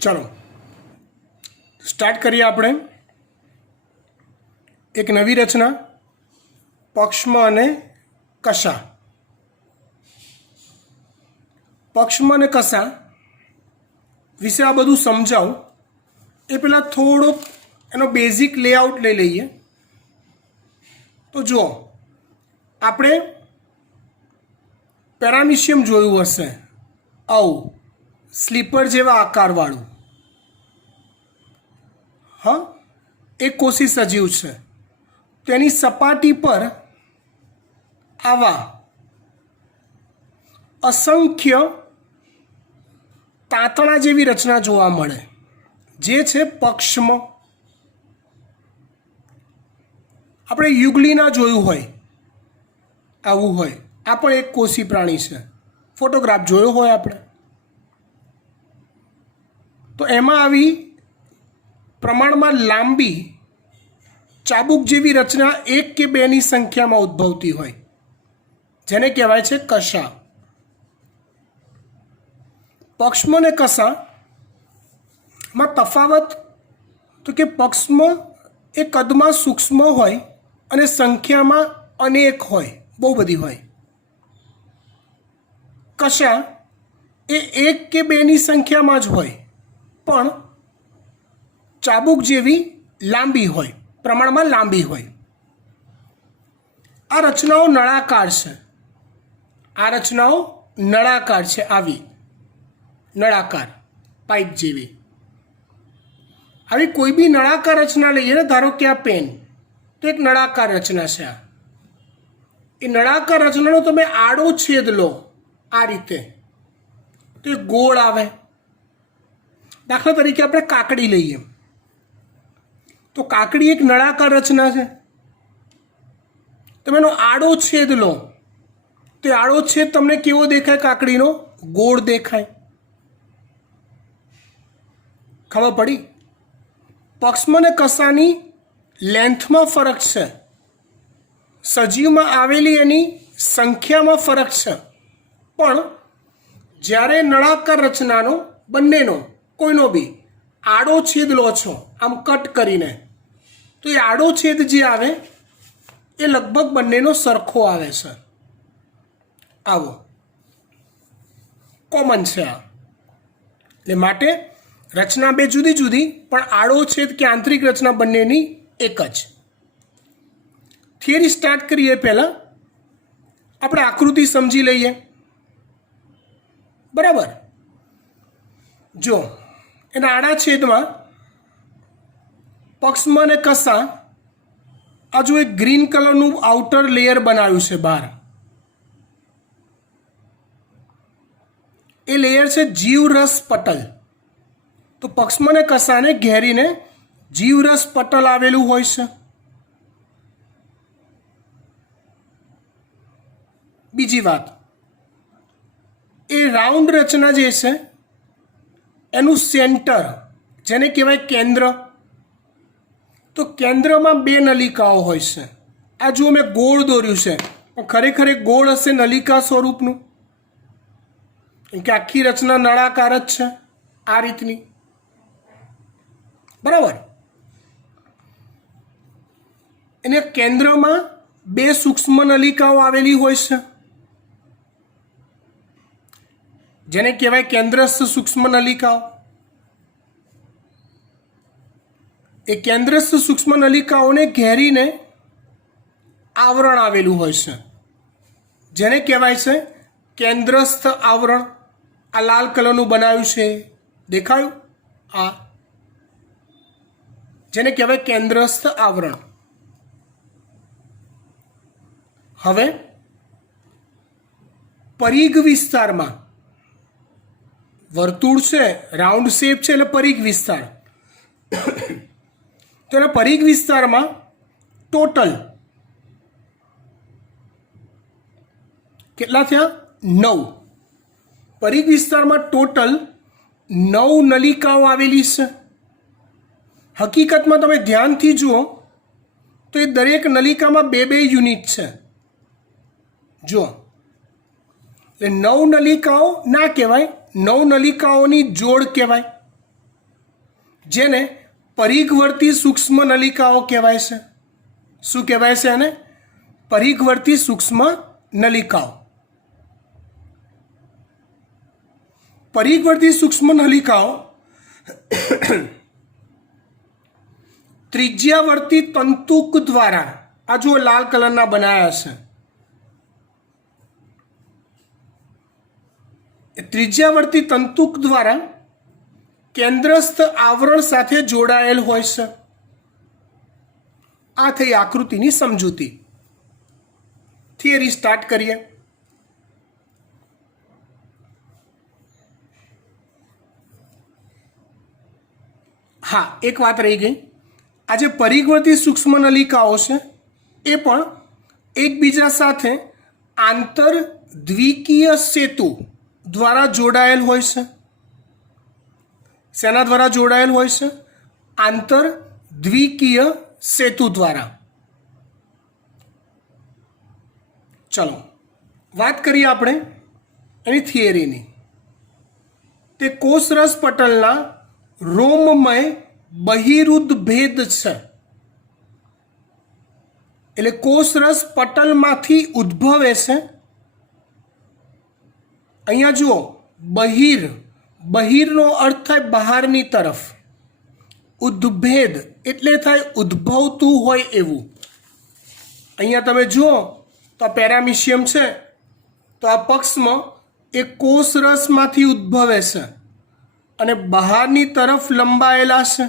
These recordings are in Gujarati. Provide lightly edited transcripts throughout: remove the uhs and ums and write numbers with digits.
चलो स्टार्ट करिए આપણે एक नवी रचना पक्षमा અને કસા। पक्षमा અને કસા વિશે આ બધું સમજાવું એ પહેલાં થોડો એનો બેઝિક લેઆઉટ લઈ લઈએ। તો જુઓ, આપણે પેરામિશિયમ જોયું હશે, આવું સ્લીપર જેવા આકારવાળું। हाँ, एक कोशी सजीव है। तेनी सपाटी पर आवा असंख्य तातणा जेवी रचना जोवा मळे, जे छे पक्षम। आपणे युगलीना जोयुं होय आवुं होय, आ पण एक कोशी प्राणी छे। फोटोग्राफ जोयो होय आपणे, तो एमां आवी प्रमाण में लांबी चाबुक जेवी रचना एक के बेनी संख्या में उद्भवती होय, जेने कहेवाय छे कशा। पक्षम ने कशा में तफावत तो कि पक्षम ए कद में सूक्ष्म होय अने संख्या में अनेक होय, बहु बधी होय। कशा ए एक के बेनी संख्या में ज होय पण चाबुक जेवी लांबी होय, प्रमाण में लांबी होय। आ रचनाओं नळाकार छे, आ रचनाओं नळाकार छे, आवी नळाकार पाइप जेवी। आवी कोई भी नळाकार रचना लईए ने, धारो कि आ पेन तो एक नळाकार रचना छे। आ ए नळाकार रचनानो तमे आडो छेद लो आ रीते तो एक गोळ आवे। दाखला तरीके आपणे काकड़ी लईए तो काकड़ी एक नळाकार रचना है। तमे एनो आडो छेद लो तो आडो छेद तमने केवो देखाय? काकड़ीनो गोળ देखाय। खबर पड़ी? पक्षमा ने कसानी लेंथ में फरक है, सजीव में आवेली एनी संख्या में फरक है, पण ज्यारे नळाकार रचनानो बंनेनो कोईनो भी आडो छेद लो छो आम कट करीने तो ये आडो छेद जे आवे ए लगभग बंनेनो सरखो आवे छे। आवो कॉमन छे आ, એટલે માટે રચના બે જુદી જુદી પણ આડો છેદ કે આંતરિક રચના બંનેની એક જ। થિયરી સ્ટાર્ટ કરીએ પહેલા આપણે આકૃતિ સમજી લઈએ, બરાબર? જો એના આડા છેદમાં पक्षमा ने कसा आ जो एक ग्रीन कलर आउटर लेयर बनाव्યું છે બહાર, એ લેયર છે જીવરસ પટલ। તો પક્ષમાં ને કસાને ઘેરીને જીવરસ પટલ આવેલું હોય છે। બીજી વાત, એ રાઉન્ડ રચના જે છે એનું સેન્ટર જેને કહેવાય કેન્દ્ર, तो केंद्र में बे नलिकाओं होय छे। आ जो मैं गोल दौर्यु है पण खरेखर एक गोल हशे नलिका स्वरूपनु, कि आखी रचना नळाकार ज छे आ रीतनी, बराबर? एने केंद्र में बे सूक्ष्म नलिकाओं आवेली होय छे, जेने कहेवाय केंद्रस्थ सूक्ष्म नलिकाओं। ए केंद्रस्थ सूक्ष्म नलिकाओने घेरीने आवरण आवेलू होय छे, जेने कहेवाय छे केंद्रस्थ आवरण। आ लाल कलरनुं बनाव्युं छे, देखायुं? आ जेने कहेवाय केंद्रस्थ आवरण। हवे परिघ विस्तारमां वर्तुळ छे, राउंड शेप छे એટલે परिघ विस्तार। तो परिघ विस्तार में टोटल केटला थया? 9। परिघ विस्तार में टोटल 9 नलिकाओं आवेली छे। हकीकत में तमे ध्यानथी जुओ तो ये दरेक नलिका में बे बे यूनिट छे। जो 9 नलिकाओं ना कहेवाय, 9 नलिकाओनी जोड़ कहेवाय। જેને પરિઘવર્તી સૂક્ષ્મ નલિકાઓ કહેવાય છે. શું કહેવાય છે એને? પરિઘવર્તી સૂક્ષ્મ નલિકાઓ. પરિઘવર્તી સૂક્ષ્મ નલિકાઓ ત્રિજ્યાવર્તી તંતુક દ્વારા, આ જો લાલ કલરના બનાવ્યા છે, ત્રિજ્યાવર્તી તંતુક દ્વારા કેન્દ્રસ્થ આવરણ સાથે જોડાયેલ હોય છે. આ થઈ આકૃતિની સમજૂતી. થિયરી સ્ટાર્ટ કરીએ. હા, એક વાત રહી ગઈ. આ જે પરિઘવર્તી સૂક્ષ્મ નલિકાઓ છે એ પણ એકબીજા સાથે આંતર દ્વિકીય સેતુ દ્વારા જોડાયેલ હોય છે. શેના દ્વારા જોડાયેલ હોય છે? આંતર દ્વિકીય સેતુ દ્વારા. ચલો વાત કરીએ આપણે એની થિયરીની. તે કોષરસ પટલના રોમમય બહિરુદ્ધ ભેદ છે. એટલે કોષરસ પટલમાંથી ઉદ્ભવે છે. અહીંયા જુઓ, બહિરનો અર્થ થાય બહારની તરફ, ઉદ્ભેદ એટલે થાય ઉદ્ભવતું હોય એવું. અહીંયા તમે જુઓ તો આ પેરામિશિયમ છે, તો આ પક્ષમાં એ કોષરસમાંથી ઉદ્ભવે છે અને બહારની તરફ લંબાયેલા છે.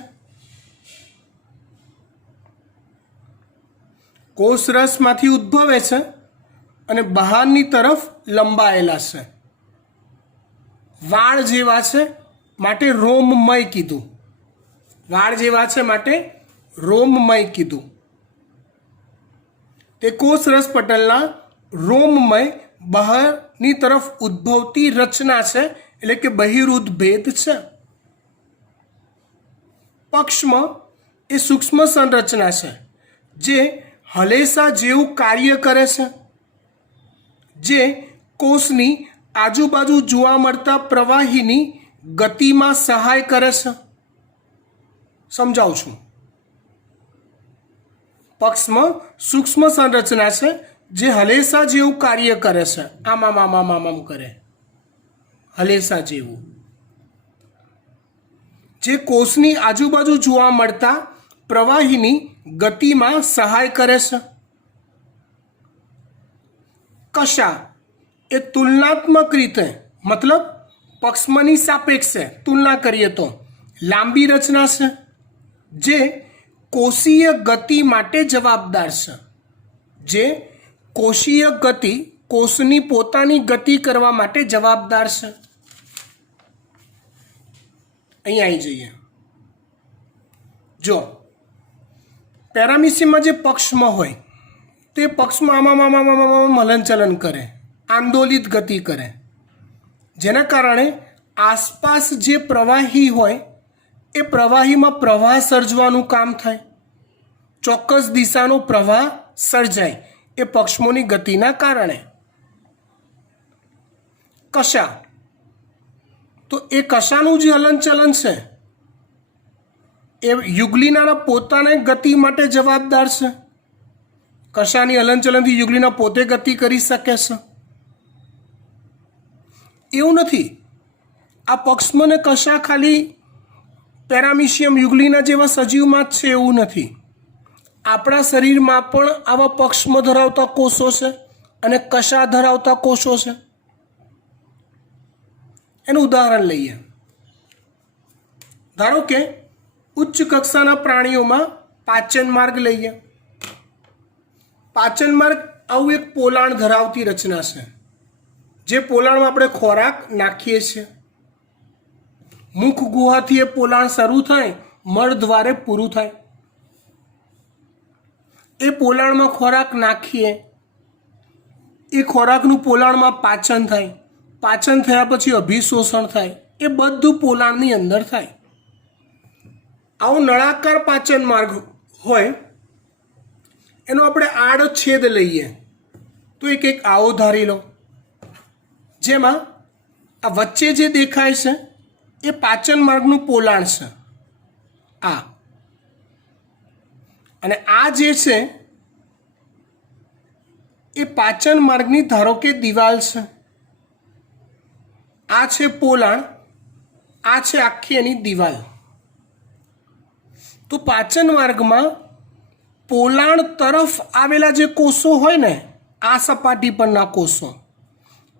કોષરસમાંથી ઉદ્ભવે છે અને બહારની તરફ લંબાયેલા છે. વાળ જેવા છે માટે રોમમય કીધું. વાળ જેવા છે માટે રોમમય કીધું. તે કોષરસ પટલના રોમમય બહારની તરફ ઉદ્ભવતી રચના છે, એટલે કે બહિરુદ્ધ ભેદ છે. પક્ષમાં એ સૂક્ષ્મ સંરચના છે જે હલેસા જેવું કાર્ય કરે છે, જે કોષની આજુબાજુ જોવા મળતા પ્રવાહીની ગતિમાં સહાય કરે છે. સમજાવું છું. પક્ષમાં સૂક્ષ્મ સંરચના છે જે હલેસા જેવું કાર્ય કરે છે. આમ કરે, હલેસા જેવું, જે કોષની આજુબાજુ જોવા મળતા પ્રવાહીની ગતિમાં સહાય કરે છે. કશા એ તુલનાત્મક રીતે, મતલબ પક્ષમાંની સાપેક્ષે તુલના કરીએ તો લાંબી રચના છે, જે કોષીય ગતિ માટે જવાબદાર છે. જે કોષીય ગતિ, કોષની પોતાની ગતિ કરવા માટે જવાબદાર છે. અહીંયા આવી જઈએ. જો પેરામિશિયમમાં જે પક્ષમાં હોય તે પક્ષમાં આમાં હલનચલન કરે, આંદોલિત ગતિ કરે, જેના કારણે આસપાસ જે પ્રવાહી હોય એ પ્રવાહીમાં પ્રવાહ સર્જવાનું કામ થાય. ચોક્કસ દિશાનો પ્રવાહ સર્જાય એ પક્ષમોની ગતિના કારણે. કશા, તો એ કશાનું જે હલનચલન છે એ યુગ્લિનાના પોતાને ગતિ માટે જવાબદાર છે. કશાની હલનચલનથી યુગ્લિના પોતે ગતિ કરી શકે છે એવું નથી. આ પક્ષમાં ને કશા ખાલી પેરામિશિયમ યુગ્લિના જેવા સજીવમાં જ છે એવું નથી. આપણા શરીરમાં પણ આવા પક્ષમાં ધરાવતા કોષો છે અને કશા ધરાવતા કોષો છે. એનું ઉદાહરણ લઈએ. ધારો કે ઉચ્ચ કક્ષાના પ્રાણીઓમાં પાચન માર્ગ લઈએ. પાચન માર્ગ આવું એક પોલાણ ધરાવતી રચના છે, જે પોલાણમાં આપણે ખોરાક નાખીએ છીએ. મુખ ગુહાથી એ પોલાણ શરૂ થાય, મળ દ્વારે પૂરું થાય. એ પોલાણમાં ખોરાક નાખીએ, એ ખોરાકનું પોલાણમાં પાચન થાય, પાચન થયા પછી અભિશોષણ થાય. એ બધું પોલાણની અંદર થાય. આવો નળાકાર પાચન માર્ગ હોય એનો આપણે આડછેદ લઈએ તો એક આવો ધારી લો, જેમાં આ વચ્ચે જે દેખાય છે એ પાચન માર્ગનું પોલાણ છે આ, અને આ જે છે એ પાચન માર્ગની ધારો કે દિવાલ છે, આ છે પોલાણ, આ છે આખી એની દિવાલ. તો પાચન માર્ગમાં પોલાણ તરફ આવેલા જે કોષો હોય ને, આ સપાટી પરના કોષો,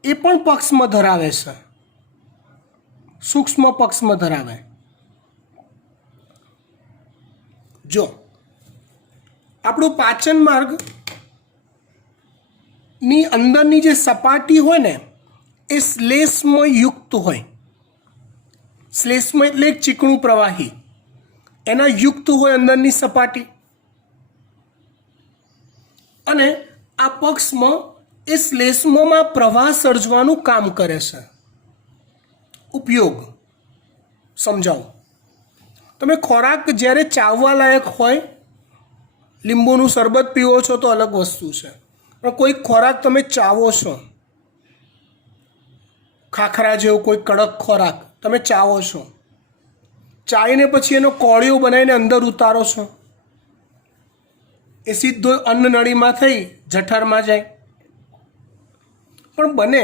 એ પણ પક્ષમ ધરાવે છે, સૂક્ષ્મ પક્ષમ ધરાવે. જો આપણું પાચન માર્ગ ની અંદરની જે સપાટી હોય ને એ શ્લેષ્મ યુક્ત હોય. શ્લેષ્મ એટલે એક ચીકણું પ્રવાહી, એના યુક્ત હોય અંદરની સપાટી. અને આ પક્ષમ એ શ્લેષ્મમાં પ્રવાહ સર્જવાનું કામ કરે છે. ઉપયોગ સમજાવું. તમે ખોરાક જ્યારે ચાવવા લાયક હોય, લીંબુનું શરબત પીવો છો તો અલગ વસ્તુ છે, પણ કોઈ ખોરાક તમે ચાવો છો, ખાખરા જેવો કોઈ કડક ખોરાક તમે ચાવો છો, ચાવીને પછી એનો કોળિયો બનાવીને અંદર ઉતારો છો, એ સીધો અન્નનળીમાં થઈ જઠરમાં જાય. પણ બને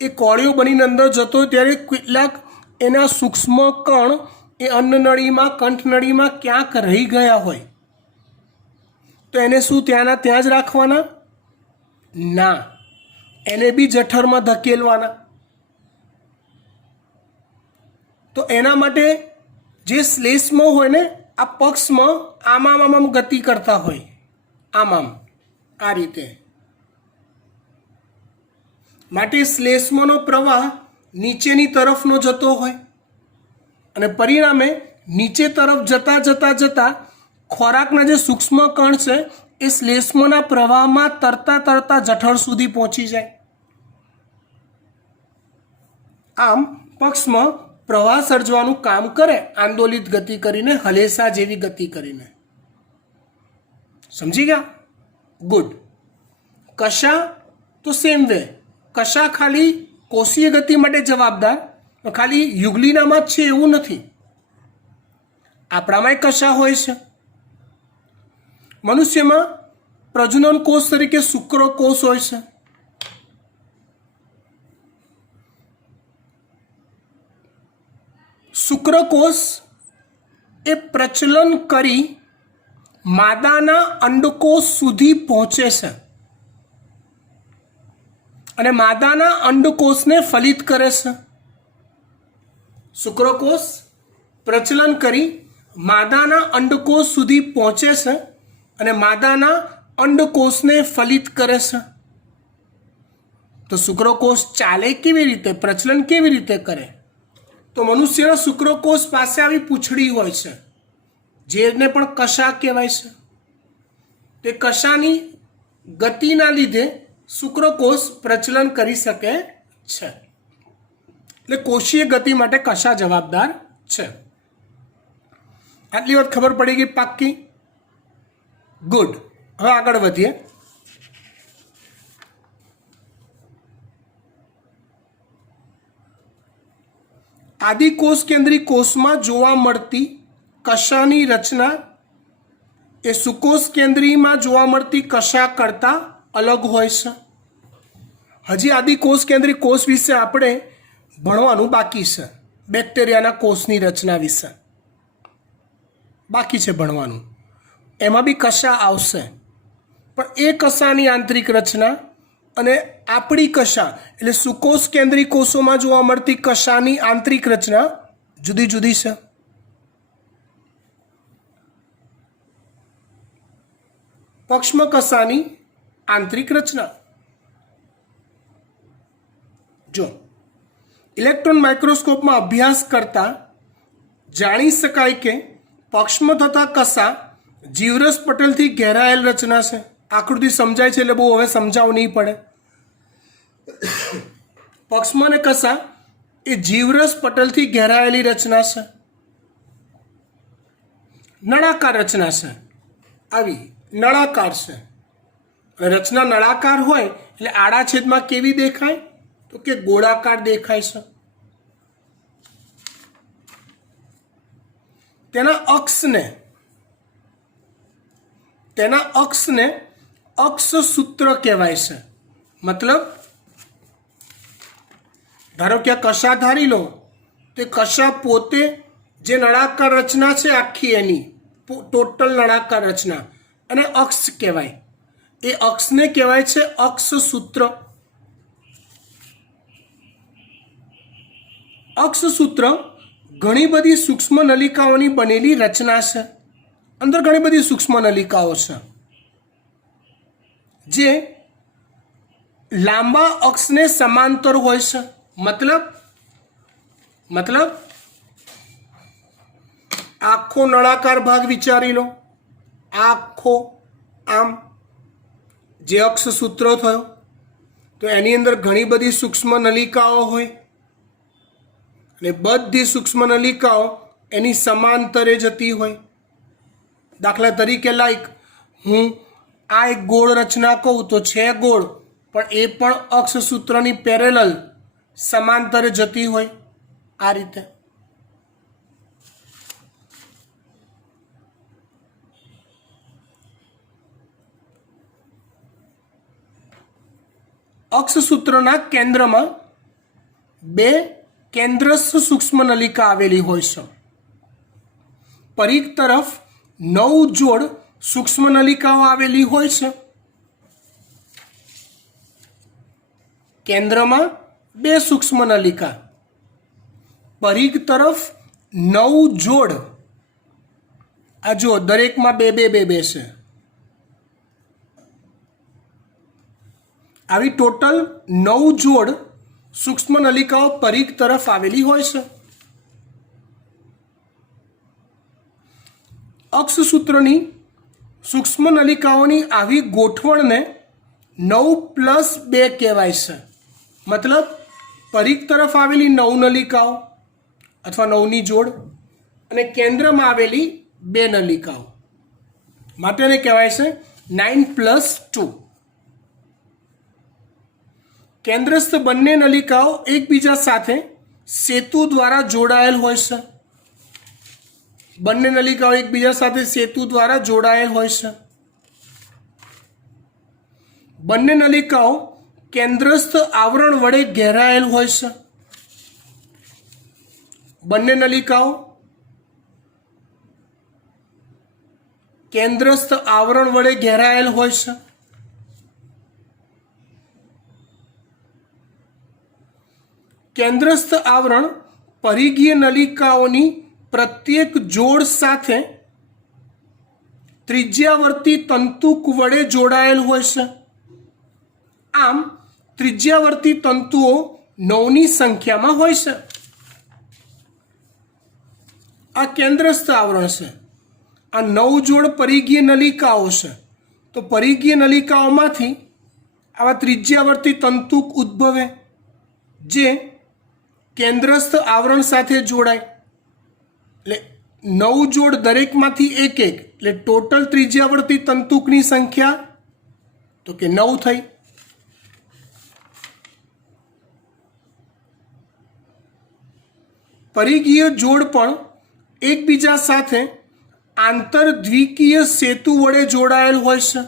એ કોળિયો બનીને અંદર જતો ત્યારે કેટલાક એના સૂક્ષ્મ કણ એ અન્નનળીમાં, કંઠનળીમાં ક્યાંક રહી ગયા હોય, તો એને શું ત્યાંના ત્યાં જ રાખવાના? ના, એને બી જઠરમાં ધકેલવાના. તો એના માટે જે શ્લેષ્મ હોય ને, આ પક્ષમાં આમ ગતિ કરતા હોય, આમ આ રીતે. માટે શ્લેષ્મનો પ્રવાહ નીચેની તરફનો જતો હોય, અને પરિણામે નીચે તરફ જતા જતા જતા ખોરાકના જે સૂક્ષ્મ કણ છે એ શ્લેષ્મના પ્રવાહમાં તરતા તરતા જઠર સુધી પહોંચી જાય. આમ પક્ષમાં પ્રવાહ સર્જવાનું કામ કરે, આંદોલિત ગતિ કરીને, હલેસા જેવી ગતિ કરીને. સમજી ગયા? ગુડ. કશા તો સેમ વે. કશા ખાલી કોષીય ગતિ માટે જવાબદાર, ખાલી યુગલીનામાં જ છે એવું નથી, આપણામાંય કશા હોય છે. મનુષ્યમાં પ્રજનન કોષ તરીકે શુક્રકોષ હોય છે. શુક્રકોષ એ પ્રચલન કરી માદાના અંડકોષ સુધી પહોંચે છે અને માદાના અંડકોષને ફલિત કરે છે. શુક્રકોષ પ્રચલન કરી માદાના અંડકોષ સુધી પહોંચે છે અને માદાના અંડકોષને ફલિત કરે છે. તો શુક્રકોષ ચાલે કેવી રીતે, પ્રચલન કેવી રીતે કરે? તો મનુષ્યના શુક્રકોષ પાસે આવી પૂંછડી હોય છે, જેને પણ કશા કહેવાય છે. તે કશાની ગતિના લીધે શુક્રકોષ પ્રચલન કરી શકે છે. એટલે કોષીય ગતિ માટે કશા જવાબદાર છે. આટલી વાત ખબર પડી ગઈ? પાક્કી? ગુડ. હવે આગળ વધીએ. આદિકોષ કેન્દ્રી કોષમાં જોવા મળતી કશાની રચના એ સુકોષ કેન્દ્રીમાં જોવા મળતી કશા કરતાં અલગ હોય છે. હજી આદિકોષ કેન્દ્રી કોષ વિશે આપણે ભણવાનું બાકી છે. બેક્ટેરિયાના કોષની રચના વિશે બાકી છે ભણવાનું. એમાં બી કશા આવશે, પણ એ કશાની આંતરિક રચના અને આપણી કશા એટલે સુકોષ કેન્દ્રી કોષોમાં જોવા મળતી કશાની આંતરિક રચના જુદી જુદી છે. પક્ષમ કશાની આંતરિક રચના. જો ઇલેક્ટ્રોન માઇક્રોસ્કોપમાં અભ્યાસ કરતા જાણી શકાય કે પક્ષમ થતા કશા જીવરસ પટલથી ઘેરાયેલ રચના છે. આકૃતિ સમજાય છે એટલે બહુ હવે સમજાવવું નહીં પડે. પક્ષમ અને કશા એ જીવરસ પટલથી ઘેરાયેલી રચના છે. નળાકાર રચના છે. આવી નળાકાર છે. રચના નળાકાર હોય એટલે આડા છેદમાં કેવી દેખાય? તો કે ગોળાકાર દેખાય છે. તેના અક્ષને અક્ષસૂત્ર કહેવાય છે. મતલબ ધારો કે આ કશા ધારી લો, તે કશા પોતે જે નળાકાર રચના છે આખી એની ટોટલ નળાકાર રચના અને અક્ષ કહેવાય. એ અક્ષને કહેવાય છે અક્ષસૂત્ર. અક્ષસૂત્ર ઘણી બધી સૂક્ષ્મ નલિકાઓની બનેલી રચના છે. અંદર ઘણી બધી સૂક્ષ્મ નલિકાઓ છે જે લાંબા અક્ષને સમાંતર હોય છે. મતલબ આખો નળાકાર ભાગ વિચારી લો, આખો આમ જે અક્ષસૂત્ર થયો, તો એની અંદર ઘણી બધી સૂક્ષ્મ નલિકાઓ હોય અને બધી સૂક્ષ્મ નલિકાઓ એની સમાંતરે જતી હોય. દાખલા તરીકે હું આ એક ગોળ રચના કહું તો છે ગોળ, પણ એ પણ અક્ષસૂત્રની પેરેલલ સમાંતરે જતી હોય. આ રીતે અક્ષસૂત્રના કેન્દ્રમાં બે કેન્દ્રસ્થ સૂક્ષ્મ નલિકા આવેલી હોય છે. પરિઘ તરફ 9 જોડ સૂક્ષ્મ નલિકાઓ આવેલી હોય છે. કેન્દ્રમાં 2 સૂક્ષ્મ નલિકા, પરિઘ તરફ 9 જોડ. આ જો દરેકમાં બે છે. આવી ટોટલ 9 જોડ સૂક્ષ્મ નલિકાઓ પરિઘ તરફ આવેલી હોય છે. અક્ષસૂત્રની સૂક્ષ્મ નલિકાઓની આવી ગોઠવણને 9+2 કહેવાય છે. મતલબ પરિઘ તરફ આવેલી 9 નલિકાઓ અથવા 9ની જોડ અને કેન્દ્રમાં આવેલી 2 નલિકાઓ માટે એને કહેવાય છે 9+2. કેન્દ્રસ્થ બંને નલિકાઓ એકબીજા સાથે સેતુ દ્વારા જોડાયેલ હોય છે. બંને નલિકાઓ એકબીજા સાથે સેતુ દ્વારા જોડાયેલ હોય છે. બંને નલિકાઓ કેન્દ્રસ્થ આવરણ વડે ઘેરાયેલ હોય છે. બંને નલિકાઓ કેન્દ્રસ્થ આવરણ વડે ઘેરાયેલ હોય છે. કેન્દ્રસ્થ આવરણ પરિઘીય નલિકાઓની પ્રત્યેક જોડ સાથે ત્રિજ્યાવર્તી તંતુક વડે જોડાયેલ હોય છે. આમ ત્રિજ્યાવર્તી તંતુઓ 9ની સંખ્યામાં હોય છે. આ કેન્દ્રસ્થ આવરણ છે. આ 9 જોડ પરિઘીય નલિકાઓ છે. તો પરિઘીય નલિકાઓમાંથી આવા ત્રિજ્યાવર્તી તંતુક ઉદ્ભવે જે કેન્દ્રસ્થ આવરણ સાથે જોડાય. એટલે 9 જોડ દરેકમાંથી એક એટલે ટોટલ ત્રિજ્યાવર્તી તંતુકની સંખ્યા તો કે 9 થઈ. પરિઘીય જોડ પણ એકબીજા સાથે આંતરદ્વિકીય સેતુ વડે જોડાયેલ હોય છે.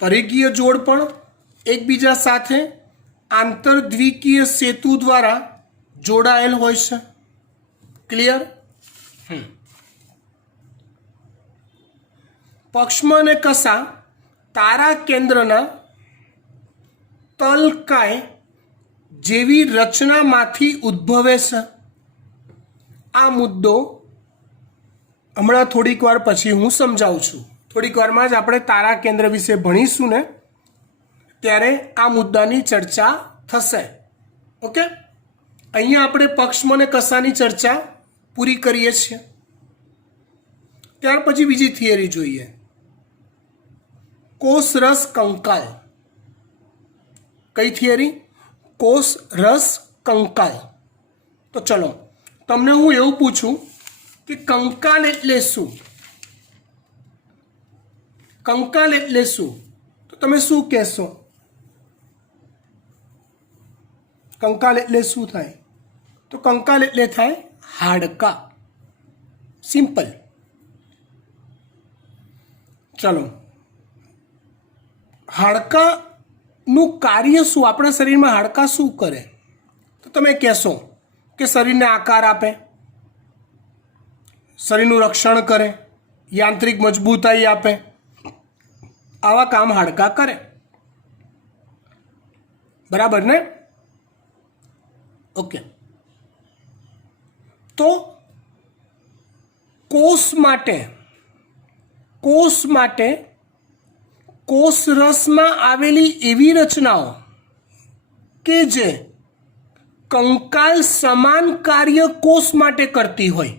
પરિઘીય જોડ પણ એકબીજા સાથે આંતરદ્વિકીય સેતુ દ્વારા જોડાયેલ હોય છે. ક્લિયર? પક્ષમાં અને કસા તારા કેન્દ્રના તલકાય જેવી રચનામાંથી ઉદ્ભવે છે. આ મુદ્દો હમણાં થોડીક વાર પછી હું સમજાવું છું. થોડીક વારમાં જ આપણે તારા કેન્દ્ર વિશે ભણીશું ને ત્યારે આ મુદ્દાની ચર્ચા થશે. ઓકે, અહીંયા આપણે પક્ષમાં અને કસાની ચર્ચા પૂરી કરીએ છીએ. ત્યાર પછી બીજી થિયરી જોઈએ, કોષ રસ કંકાલ. કઈ થિયરી? કોષ રસ કંકાલ. તો ચલો તમને હું એવું પૂછું કે કંકાલ એટલે શું? કંકાલ એટલે શું? તો તમે શું કહેશો? કંકાલ એટલે શું થાય? તો કંકાલ એટલે થાય હાડકા. સિમ્પલ. ચલો, હાડકાનું કાર્ય શું? આપણા શરીરમાં હાડકા શું કરે? તો તમે કહેશો કે શરીરને આકાર આપે, શરીરનું રક્ષણ કરે, યાંત્રિક મજબૂતાઈ આપે. આવા કામ હાડકા કરે. બરાબર ને? ઓકે. તો કોષ માટે કોષરસમાં આવેલી એવી રચનાઓ કે જે કંકાલ સમાન કાર્ય કોષ માટે કરતી હોય.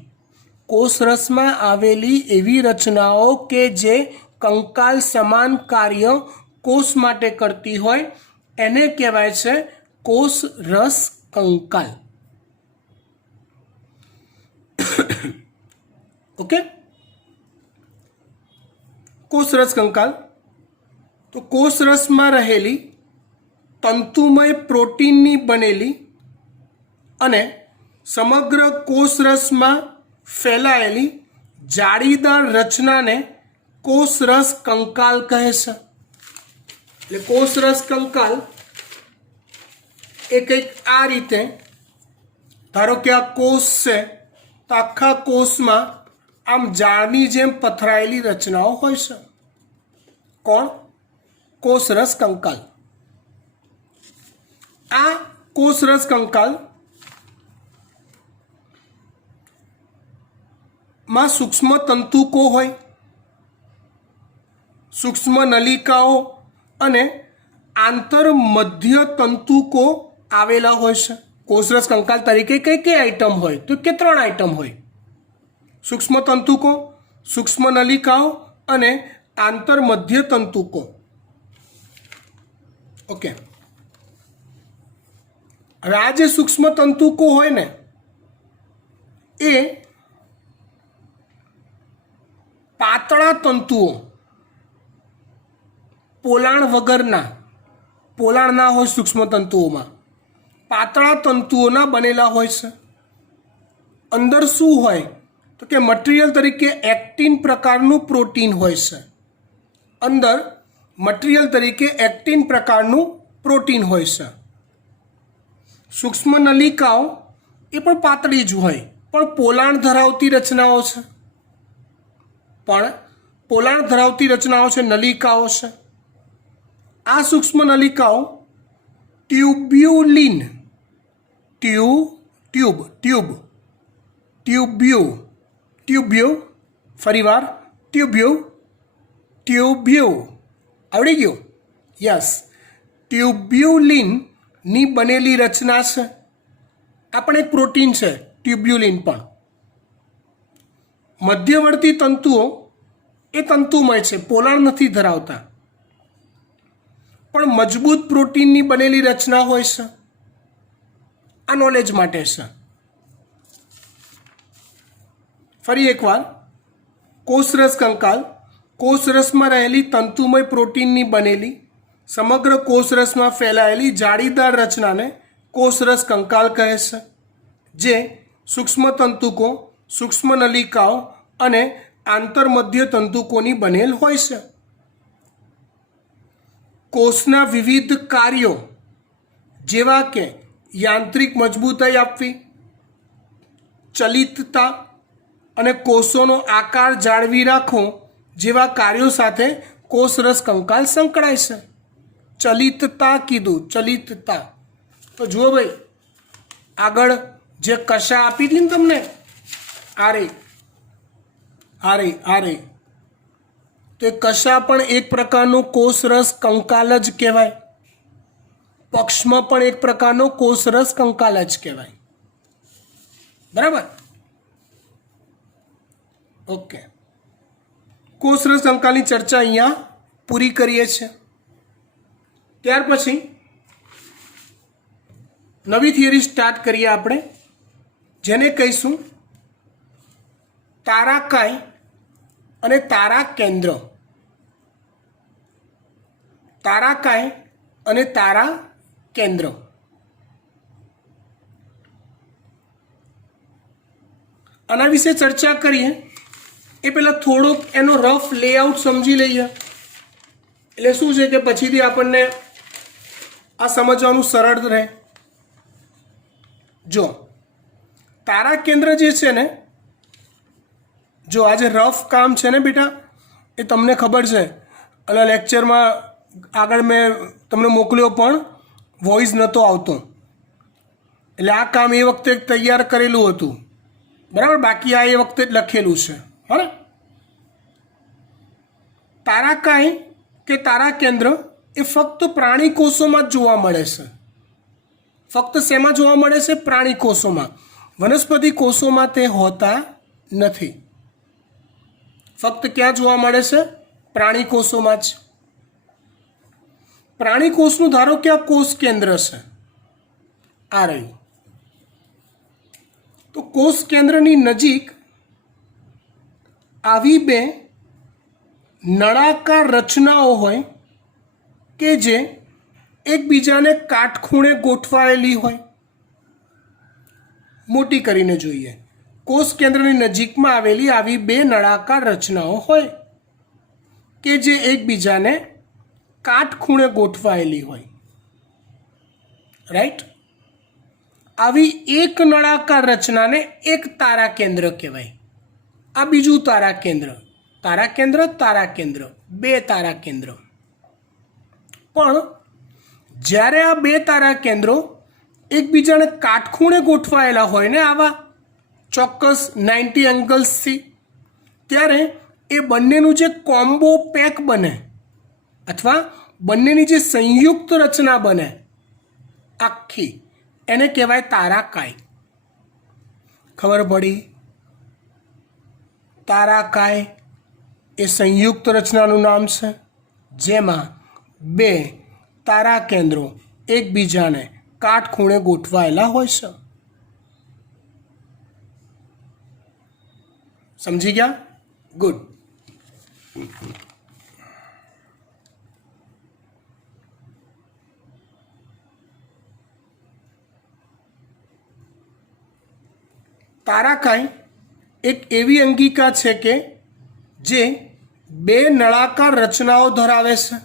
કોષરસમાં આવેલી એવી રચનાઓ કે જે કંકાલ સમાન કાર્ય કોષ માટે કરતી હોય એને કહેવાય છે કોષરસ કંકાલ. ઓકે, કોષરસ કંકાલ. તો કોષરસમાં રહેલી તંતુમય પ્રોટીનની બનેલી અને સમગ્ર કોષરસમાં ફેલાયેલી જાળીદાર રચનાને કોષરસ કંકાલ કહે છે. એટલે કોષરસ કંકાલ એ કંઈક આ રીતે, ધારો કે આ કોષ છે તો આખા કોષમાં આમ ઝાડની જેમ પથરાયેલી રચનાઓ હોય છે. કોણ? કોષરસ કંકાલ. આ કોષરસ કંકાલ માં સૂક્ષ્મ તંતુકો હોય, સૂક્ષ્મ નલિકાઓ અને આંતરમધ્ય તંતુકો આવેલા હોય છે. કોષરસ કંકાલ તરીકે કઈ કઈ આઈટમ હોય? તો કે 3 આઈટમ હોય: સૂક્ષ્મ તંતુકો, સૂક્ષ્મ નલિકાઓ અને આંતરમધ્ય તંતુકો. ઓકે. હવે આ જે સૂક્ષ્મ તંતુકો હોય ને એ પાતળા તંતુઓ, પોલાણ વગરના, પોલાણ ના હોય સૂક્ષ્મ તંતુઓમાં, પાતળા તંતુઓના બનેલા હોય છે. અંદર શું હોય તો કે મટીરિયલ તરીકે એક્ટિન પ્રકારનું પ્રોટીન હોય છે. અંદર મટીરિયલ તરીકે એક્ટિન પ્રકારનું પ્રોટીન હોય છે. સૂક્ષ્મ નલિકાઓ એ પણ પાતળી જ હોય પણ પોલાણ ધરાવતી રચનાઓ છે. નલિકાઓ છે. આ સૂક્ષ્મ નલિકાઓ ટ્યુબ્યુલિન, ટ્યુબ્યુ, ફરીવાર ટ્યુબ્યુ, આવડી ગયું? યસ, ટ્યુબ્યુલિનની બનેલી રચના છે. આ પણ એક પ્રોટીન છે, ટ્યુબ્યુલિન પણ. મધ્યવર્તી તંતુઓ એ તંતુમય છે, પોલાણ નથી ધરાવતા, પણ મજબૂત પ્રોટીનની બનેલી રચના હોય છે. આ નોલેજ માટે છે. ફરી એકવાર, કોષરસ કંકાલ કોષરસમાં રહેલી તંતુમય પ્રોટીનની બનેલી સમગ્ર કોષરસમાં ફેલાયેલી જાળીદાર રચનાને કોષરસ કંકાલ કહે છે, જે સૂક્ષ્મ તંતુકો, સૂક્ષ્મ નલિકાઓ અને આંતરમધ્ય તંતુકોની બનેલ હોય છે. કોષના વિવિધ કાર્યો જેવા કે યાંત્રિક મજબૂતાઈ આપવી, ચલિતતા અને કોષોનો આકાર જાળવી રાખવો જેવા કાર્યો સાથે કોષરસ કંકાલ સંકળાય છે. ચલિતતા કીધું, ચલિતતા. તો જુઓ ભાઈ, આગળ જે કશા આપી હતી ને તમને, આરે, તો એ કશા પણ એક પ્રકારનો કોષરસ કંકાલ જ કહેવાય. પક્ષમાં પણ એક પ્રકારનો કોષરસ કંકાલ જ કહેવાય. બરાબર? ઓકે. કોષરસ કંકાલની ચર્ચા અહીંયા પૂરી કરીએ છીએ. ત્યાર પછી નવી થિયરી સ્ટાર્ટ કરીએ આપણે, જેને કહીશું તારાકાય અને તારા કેન્દ્ર. તારાકાય અને તારા કેન્દ્ર. આના વિશે ચર્ચા કરીએ એ પહેલાં થોડોક એનો રફ લેઆઉટ સમજી લઈએ, એટલે શું છે કે પછીથી આપણને આ સમજવાનું સરળ રહે. જો તારા કેન્દ્ર જે છે ને, જો આ જે રફ કામ છે ને બેટા, એ તમને ખબર છે, અને લેક્ચરમાં આગળ મેં તમને મોકલ્યો પણ વોઇસ નહોતો આવતો, એટલે આ કામ એ વખતે તૈયાર કરેલું હતું, બરાબર. બાકી આ એ વખતે જ લખેલું છે. હા, તારાકાય કે તારા કેન્દ્ર એ ફક્ત પ્રાણી કોષોમાં જ જોવા મળે છે. ફક્ત શેમાં જોવા મળે છે? પ્રાણી કોષોમાં. વનસ્પતિ કોષોમાં તે હોતા નથી. ફક્ત ક્યાં જોવા મળે છે? પ્રાણી કોષોમાં જ. પ્રાણી કોષનું ધારો કે આ કોષ કેન્દ્ર છે, આ રહ્યું. તો કોષ કેન્દ્રની નજીક આવી બે નળાકાર રચનાઓ હોય કે જે એકબીજાને કાટખૂણે ગોઠવાયેલી હોય. મોટી કરીને જોઈએ. કોષ કેન્દ્રની નજીકમાં આવેલી આવી બે નળાકાર રચનાઓ હોય કે જે એકબીજાને કાટખૂણે ગોઠવાયેલી હોય. રાઈટ? આવી એક નળાકાર રચનાને એક તારા કેન્દ્ર કહેવાય. આ બીજું તારા કેન્દ્ર. તારા કેન્દ્ર, તારા કેન્દ્ર, બે તારા કેન્દ્ર. પણ જ્યારે આ બે તારા કેન્દ્રો એકબીજાને કાટખૂણે ગોઠવાયેલા હોય ને, આવા ચોક્કસ 90 એંગલ્સથી, ત્યારે એ બંનેનું જે કોમ્બો પેક બને અથવા બંનેની જે સંયુક્ત રચના બને આખી, એને કહેવાય તારાકાય. ખબર પડી? તારાકાય એ સંયુક્ત રચનાનું નામ છે, જેમાં બે તારા કેન્દ્રો એકબીજાને કાટખૂણે ગોઠવાયેલા હોય છે. સમજી ગયા? ગુડ. તારાકાય એક એવી અંગિકા છે કે જે બે નળાકાર રચનાઓ ધરાવે છે,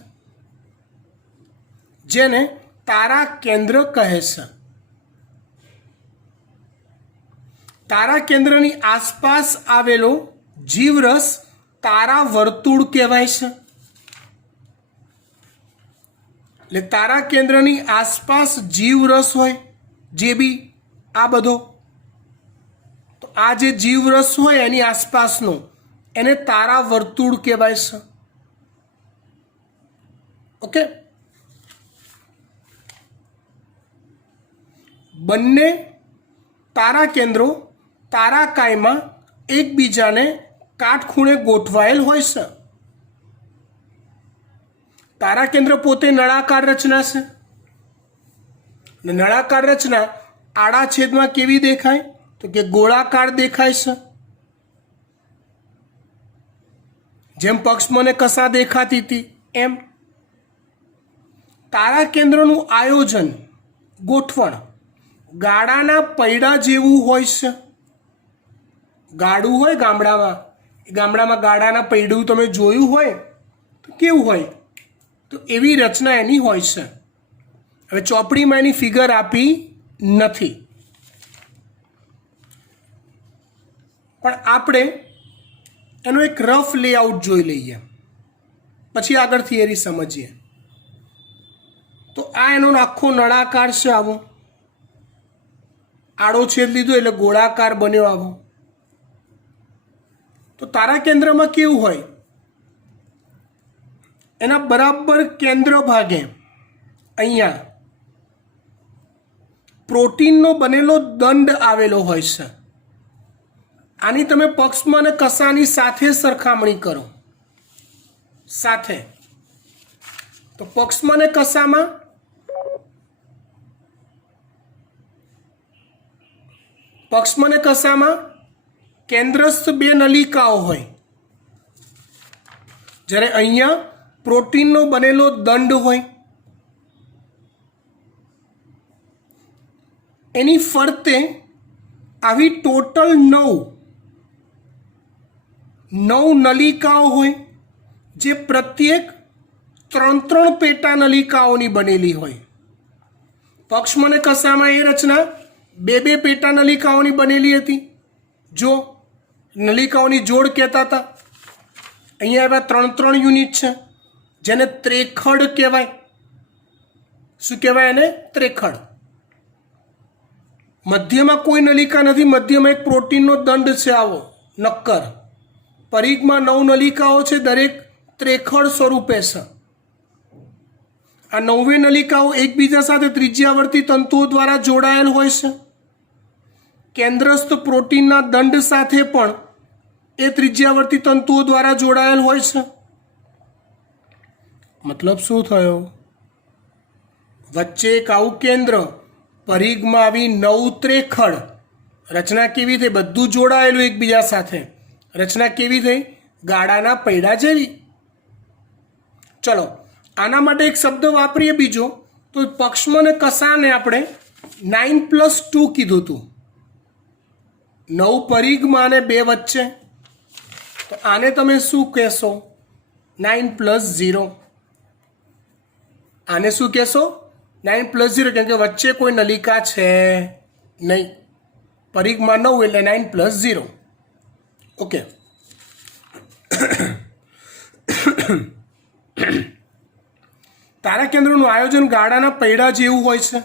જેને તારા કેન્દ્ર કહે છે. તારા કેન્દ્રની આસપાસ આવેલો જીવરસ તારા વર્તુળ કહેવાય છે. એટલે તારા કેન્દ્રની આસપાસ જીવરસ હોય, જે બી આ બધો, તો આ જે જીવરસ હોય એની આસપાસનો, એને તારા વર્તુળ કહેવાય છે. ઓકે? બંને તારા કેન્દ્રો તારાકાયમાં એકબીજાને કાટખૂણે ગોઠવાયેલ હોય છે. તારા કેન્દ્ર પોતે નળાકાર રચના છે. નળાકાર રચના આડા છેદમાં કેવી દેખાય? તો કે ગોળાકાર દેખાય છે. જેમ પક્ષમને કસા દેખાતી હતી એમ. તારા કેન્દ્રનું આયોજન, ગોઠવણ ગાડાના પૈડા જેવું હોય છે. ગાડું હોય ગામડામાં ગાડાના પૈડું તમે જોયું હોય તો કેવું હોય? તો એવી રચના એની હોય છે. હવે ચોપડીમાં એની ફિગર આપી નથી, પણ આપણે એનો એક રફ લેઆઉટ જોઈ લઈએ, પછી આગળ થિયરી સમજીએ. તો આ એનો આખો નળાકાર છે. આવો આડો છેદ લીધો એટલે ગોળાકાર બન્યો આવો. તો તારા કેન્દ્રમાં કેવું હોય? એના બરાબર કેન્દ્ર ભાગે અહીંયા પ્રોટીનનો બનેલો દંડ આવેલો હોય છે. આની તમે પક્ષમાં અને કસાની સાથે સરખામણી કરો. સાથે તો પક્ષમાં અને કસામાં કેન્દ્રસ્થ બે નલિકાઓ હોય, જ્યારે અહીંયા પ્રોટીનનો બનેલો દંડ હોય. એની ફરતે આવી ટોટલ 9 9 નલિકાઓ હોય જે પ્રત્યેક 3 પેટા નલિકાઓની બનેલી હોય. પક્ષમ અને કસામાં એ રચના 2 પેટા નલિકાઓની બનેલી હતી. જો નલિકાઓની જોડ કહેતા હતા. અહીંયા એવા 3 યુનિટ છે જેને ત્રેખડ કહેવાય. શું કહેવાય એને? ત્રેખડ. મધ્યમાં કોઈ નલિકા નથી. મધ્યમાં એક પ્રોટીનનો દંડ છે આવો નક્કર. પરિઘમાં 9 નલિકાઓ છે, દરેક ત્રેખડ સ્વરૂપે છે. આ 9 નલિકાઓ એકબીજા સાથે ત્રિજ્યાવર્તી તંતુઓ દ્વારા જોડાયેલ હોય છે. કેન્દ્રસ્થ પ્રોટીનના દંડ સાથે પણ એ ત્રિજ્યાવર્તી તંતુઓ દ્વારા જોડાયેલ હોય છે. મતલબ શું થયો? વચ્ચે એક આવું કેન્દ્ર, પરિઘમાં આવી 9 ત્રેખડ. રચના કેવી થઈ? બધું જોડાયેલું એકબીજા સાથે. રચના કેવી થઈ? ગાડાના પૈડા જેવી. ચલો આના માટે એક શબ્દ વાપરીએ બીજો. તો પક્ષમ અને કસાને આપણે 9+2 કીધું હતું. 9 પરિઘમાં અને 2 વચ્ચે. તો આને તમે શું કહેશો? 9+0. આને શું કહેશો? 9+0, કેમ કે વચ્ચે કોઈ નલિકા છે નહીં. પરિઘમાં 9 એટલે 9+0. ઓકે. તારા કેન્દ્રનું આયોજન ગાડાના પૈડા જેવું હોય છે.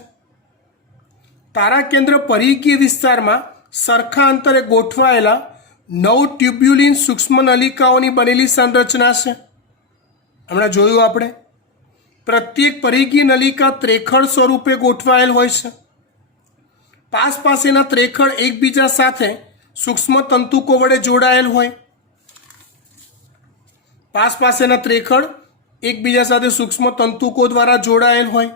તારા કેન્દ્ર પરિઘીય વિસ્તારમાં સરખા અંતરે ગોઠવાયેલા 9 ટ્યુબ્યુલિન સૂક્ષ્મ નલિકાઓની બનેલી સંરચના છે. હમણાં જોયું આપણે. પ્રત્યેક પરિઘીય નલિકા ત્રેખડ સ્વરૂપે ગોઠવાયેલ હોય છે. પાસેના ત્રેખડ એકબીજા સાથે સૂક્ષ્મ તંતુકો વડે જોડાયેલ હોય. પાસેના ત્રેખડ એકબીજા સાથે સૂક્ષ્મ તંતુકો દ્વારા જોડાયેલ હોય.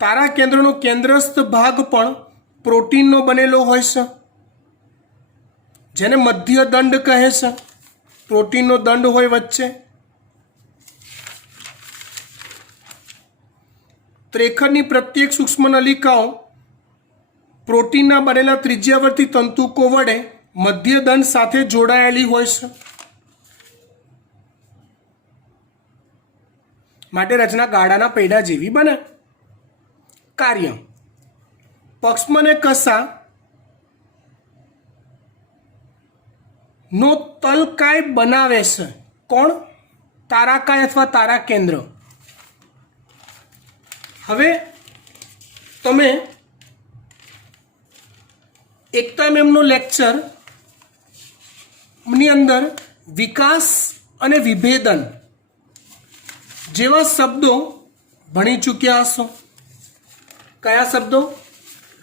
તારા કેન્દ્રનો કેન્દ્રસ્થ ભાગ પણ પ્રોટીનનો બનેલો હોય છે, જેને મધ્ય દંડ કહે છે. પ્રોટીનનો દંડ હોય વચ્ચે. ત્રેખડની પ્રત્યેક સૂક્ષ્મ નલિકાઓ પ્રોટીનના બનેલા ત્રિજ્યાવર્તી તંતુકો વડે મધ્ય દંડ સાથે જોડાયેલી હોય છે. માટે રચના ગાડાના પૈડા જેવી બને. કાર્ય: પક્ષમ અને કસા નો તલકાય બનાવે છે. કોણ? તારાકાય અથવા તારા કેન્દ્ર. હવે તમે એકતા મેમનો લેક્ચર ની અંદર વિકાસ અને વિભેદન જેવા શબ્દો ભણી ચૂક્યા હશો. કયા શબ્દો?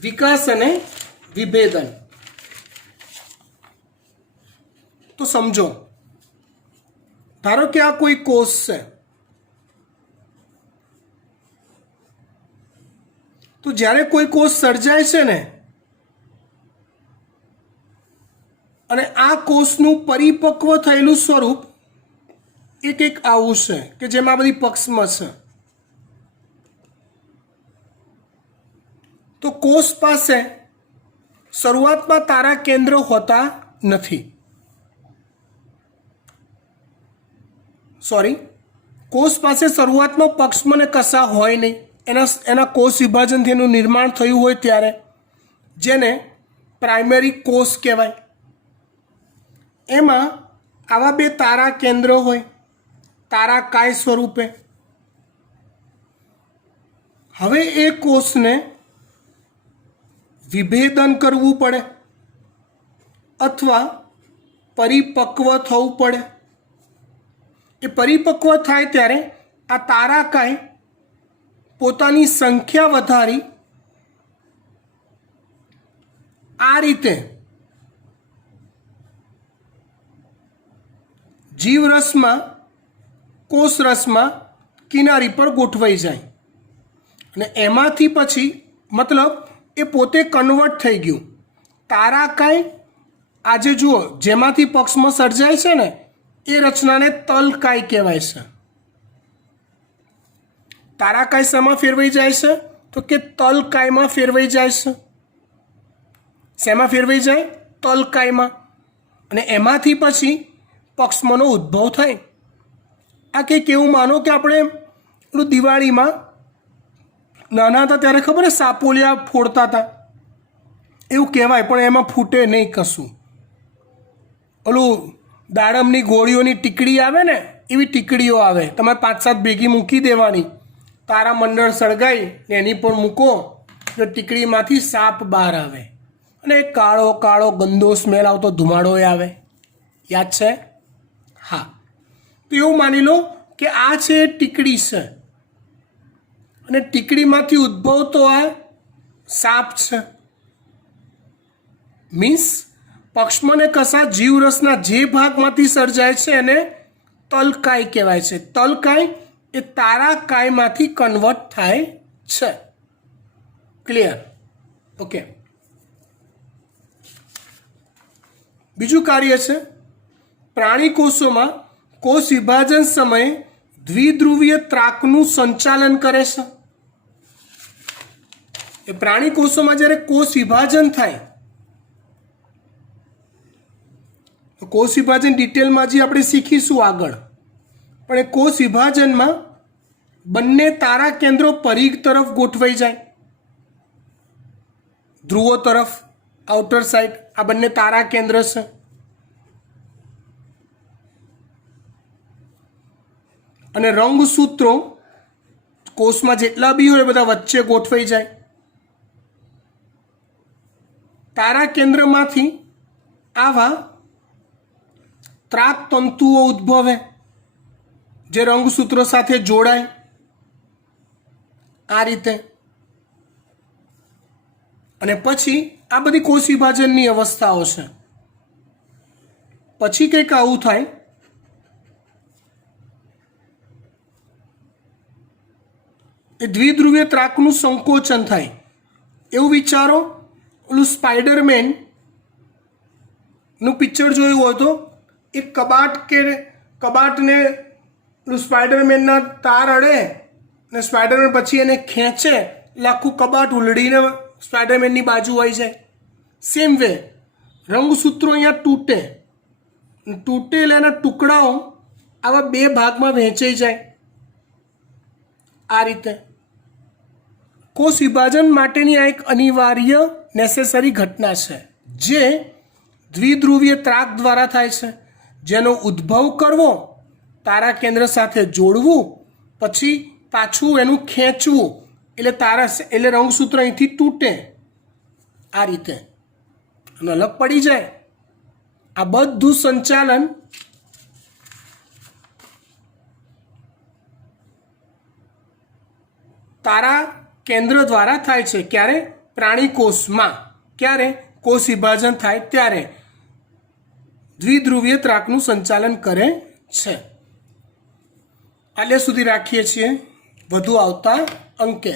વિકાસ અને વિભેદન. તો સમજો, ધારો કે આ કોઈ કોષ છે. તો જ્યારે કોઈ કોષ સર્જાય છે ને, અને આ કોષનું પરિપક્વ થયેલું સ્વરૂપ એક આવું છે કે જેમાં બધી પક્ષમ છે. તો કોષ પાસે શરૂઆતમાં તારા કેન્દ્ર હોતા નથી. કોષ પાસે શરૂઆતમાં પક્ષમ અને કસા હોય નહીં. એના કોષ વિભાજનથી એનું નિર્માણ થયું હોય ત્યારે, જેને પ્રાઇમરી કોષ કહેવાય. એમાં આવા 2 તારા કેન્દ્રો હોય, તારાકાય સ્વરૂપે. હવે એ કોષને વિભેદન કરવું પડે અથવા પરિપક્વ થવું પડે. એ પરિપક્વ થાય ત્યારે આ તારાકાય પોતાની સંખ્યા વધારી આ રીતે જીવરસમાં, કોષરસમાં કિનારી પર ગોઠવાઈ જાય. અને એમાંથી પછી મતલબ એ પોતે કન્વર્ટ થઈ ગયું. તારાકાય આજે જુઓ જેમાંથી પક્ષમાં સર્જાય છે ને, એ રચનાને તલકાય કહેવાય છે. તારાકાય શેમાં ફેરવાઈ જાય છે? તો કે તલકાયમાં ફેરવાઈ જાય છે. શેમાં ફેરવાઈ જાય? તલકાયમાં. અને એમાંથી પછી પક્ષમનો ઉદ્ભવ થાય. આ કંઈક એવું માનો કે આપણે પેલું દિવાળીમાં નાના હતા ત્યારે ખબર છે સાપોલિયા ફોડતા હતા એવું કહેવાય, પણ એમાં ફૂટે નહીં કશું. ઓલું દાડમની ગોળીઓની ટીકડી આવે ને એવી ટીકડીઓ આવે, તમારે 5-7 ભેગી મૂકી દેવાની, તારા મંડળ સળગાઈ ને એની પર મૂકો તો ટીકડીમાંથી સાપ બહાર આવે અને કાળો કાળો ગંદો સ્મેલ આવતો ધુમાડો આવે. યાદ છે? હા. તો એવું માની લો કે આ છે ટીકડી છે અને ટીકડીમાંથી ઉદ્ભવતો આ સાપ છે. મીન્સ પક્ષમને કશા જીવરસના જે ભાગમાંથી સર્જાય છે એને તલકાય કહેવાય છે. તલકાય એ તારાકાયમાંથી કન્વર્ટ થાય છે. ક્લિયર? ઓકે. બીજું કાર્ય છે પ્રાણી કોષોમાં કોષ વિભાજન સમયે દ્વિધ્રુવીય ત્રાકનું સંચાલન કરે છે. એ પ્રાણી કોષોમાં જ્યારે કોષ વિભાજન થાય, કોષ વિભાજન ડિટેલમાં જે આપણે શીખીશું આગળ, પણ એ કોષ વિભાજનમાં બંને તારા કેન્દ્રો પરિઘ તરફ ગોઠવાઈ જાય, ધ્રુવો તરફ, આઉટર સાઇડ, આ બંને તારા કેન્દ્ર છે. અને રંગસૂત્રો કોષમાં જેટલા બી હોય બધા વચ્ચે ગોઠવાઈ જાય. તારા કેન્દ્રમાંથી આવા ત્રાક તંતુઓ ઉદ્ભવે જે રંગસૂત્રો સાથે જોડાય આ રીતે. અને પછી આ બધી કોષ વિભાજનની અવસ્થાઓ છે. પછી કંઈક આવું થાય એ દ્વિધ્રુવીય ત્રાકનું સંકોચન થાય. એવું વિચારો, ઓલું સ્પાઈડરમેન નું પિક્ચર જોયું હોય તો એક કબાટને પેલું સ્પાઈડરમેનના તાર અડે ને સ્પાઈડરમેન પછી એને ખેંચે એટલે આખું કબાટ ઉલડીને સ્પાઈડરમેનની બાજુ આવી જાય. સેમ વે રંગસૂત્રો અહીંયા તૂટે એટલે એના ટુકડાઓ આવા 2 ભાગમાં વહેંચાઈ જાય. આ રીતે કોષ વિભાજન માટેની આ એક અનિવાર્ય નેસેસરી ઘટના છે જે દ્વિધ્રુવીય ત્રાક દ્વારા થાય છે, જેનો ઉદ્ભવ કરવો, તારા કેન્દ્ર સાથે જોડવું, પછી પાછું એનું ખેંચવું એટલે રંગસૂત્ર અહીંથી તૂટે. આ રીતે અને અલગ પડી જાય. આ બધું સંચાલન તારા કેન્દ્ર દ્વારા થાય છે. ક્યારે? પ્રાણી કોષમાં. ક્યારે? કોષ વિભાજન થાય ત્યારે દ્વિધ્રુવીય ત્રાકનું સંચાલન કરે છે. આટલે સુધી રાખીએ છીએ વધુ આવતા અંકે.